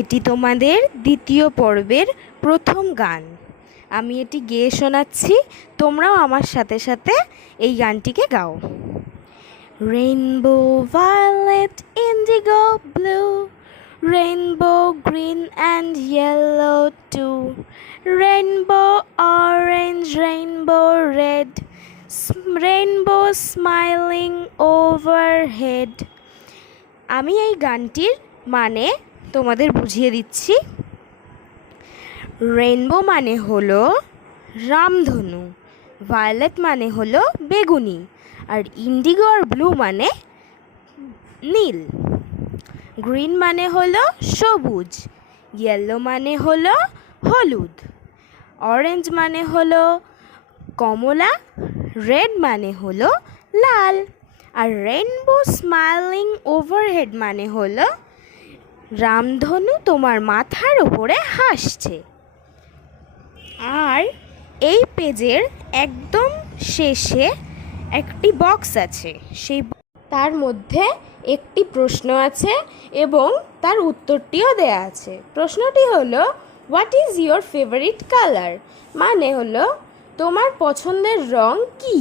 এটি তোমাদের দ্বিতীয় পর্বের প্রথম গান। আমি এটি গেয়ে শোনাচ্ছি, তোমরাও আমার সাথে সাথে এই গানটিকে গাও। Rainbow violet indigo blue, rainbow green and yellow too, rainbow orange, rainbow red, rainbow smiling overhead. আমি এই গানটির মানে তোমাদের বুঝিয়ে দিচ্ছি। রেইনবো মানে হলো রামধনু, ভায়োলেট মানে হলো বেগুনি, আর ইন্ডিগো আর ব্লু মানে নীল, গ্রিন মানে হলো সবুজ, ইয়েলো মানে হলো হলুদ, অরেঞ্জ মানে হলো কমলা, রেড মানে হলো লাল, আর রেইনবো স্মাইলিং ওভারহেড মানে হলো রামধনু তোমার মাথার উপরে হাসছে। আর এই পেজের একদম শেষে একটি বক্স আছে, তার মধ্যে একটি প্রশ্ন আছে এবং তার উত্তরটিও দেয়া আছে। প্রশ্নটি হলো, what is your favourite colour? মানে হলো তোমার পছন্দের রং কি?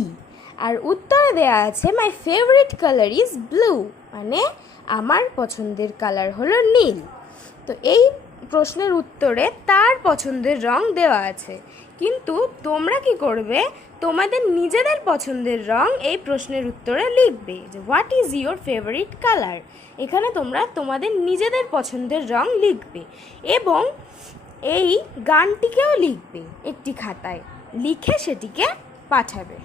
আর উত্তরে দেয়া আছে, my favourite colour is blue, মানে আমার পছন্দের কালার হলো নীল। তো এই প্রশ্নের উত্তরে তার পছন্দের রং দেওয়া আছে, কিন্তু তোমরা কি করবে, তোমাদের নিজেদের পছন্দের রং এই প্রশ্নের উত্তরে লিখবে, যে what is your favourite colour. এখানে তোমরা তোমাদের নিজেদের পছন্দের রং লিখবে এবং এই গানটিকেও লিখবে একটি খাতায়, লিখে সেটিকে পাঠাবে।